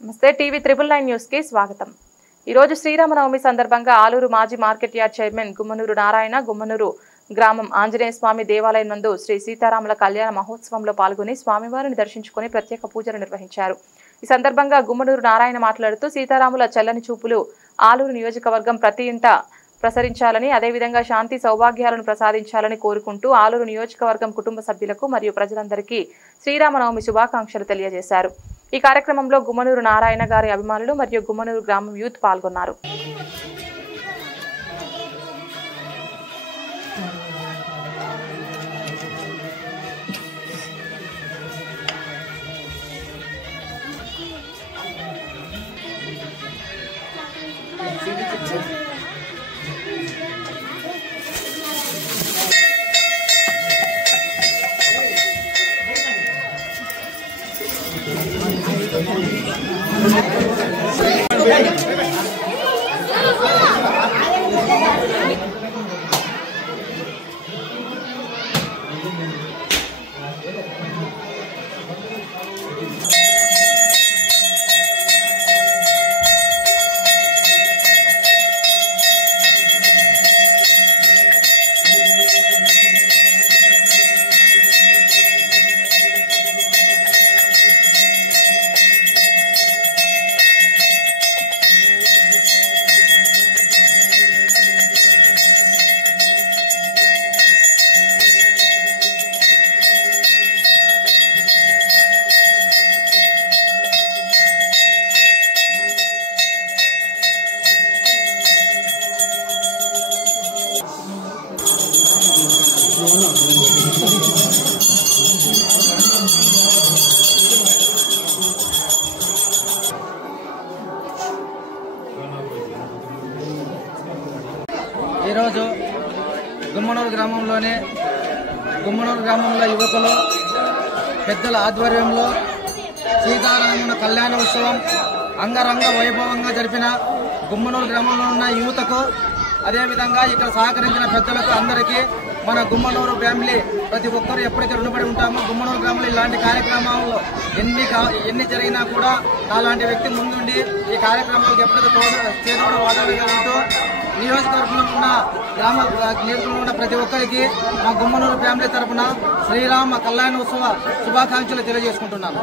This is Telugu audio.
నమస్తే టీవీ 999 న్యూస్ కి స్వాగతం। ఈ రోజు శ్రీరామనవమి సందర్భంగా ఆలూరు మాజీ market yard chairman Gummanuru Narayana Gummanuru గ్రామం ఆంజనేయ స్వామి దేవాలయం నందు శ్రీ సీతారాముల కళ్యాణ మహోత్సవంలో పాల్గొని స్వామివారిని దర్శించుకొని ప్రత్యేక పూజలు నిర్వహించారు। ఈ సందర్భంగా గుమ్మనూరు నారాయణ మాట్లాడుతూ సీతారాముల చల్లని చూపులు ఆలూరు నియోజకవర్గం ప్రతి ఇంట ప్రసరించాలని అదేవిధంగా శాంతి సౌభాగ్యాలను ప్రసాదించాలని కోరుకుంటూ ఆలూరు నియోజకవర్గం కుటుంబ సభ్యులకు మరియు ప్రజలందరికీ శ్రీరామనవమి శుభాకాంక్షలు తెలియజేశారు। ఈ కార్యక్రమంలో గుమ్మనూరు నారాయణ గారి అభిమానులు మరియు గుమ్మనూరు గ్రామం యూత్ పాల్గొన్నారు। ఈరోజు గుమ్మనూరు గ్రామంలో యువకులు పెద్దల ఆధ్వర్యంలో సీతారాముల కళ్యాణ ఉత్సవం అంగరంగ వైభవంగా జరిపిన గుమ్మనూరు గ్రామంలో ఉన్న యువతకు అదేవిధంగా ఇక్కడ సహకరించిన పెద్దలకు అందరికీ మన గుమ్మనూరు ఫ్యామిలీ ప్రతి ఒక్కరు ఎప్పటికీ రుణపడి ఉంటాము। గుమ్మనూరు గ్రామంలో ఇలాంటి కార్యక్రమాలు ఎన్ని జరిగినా కూడా అలాంటి వ్యక్తి ముందుండి ఈ కార్యక్రమాలకు ఎప్పటికీ చేదోడు వాదనగలుగుతూ నియోజకవర్గంలో ఉన్న నియోజకవర్గంలో ఉన్న ప్రతి ఒక్కరికి మా గుమ్మనూరు ఫ్యామిలీ తరఫున శ్రీరామ కళ్యాణోత్సవ శుభాకాంక్షలు తెలియజేసుకుంటున్నాను।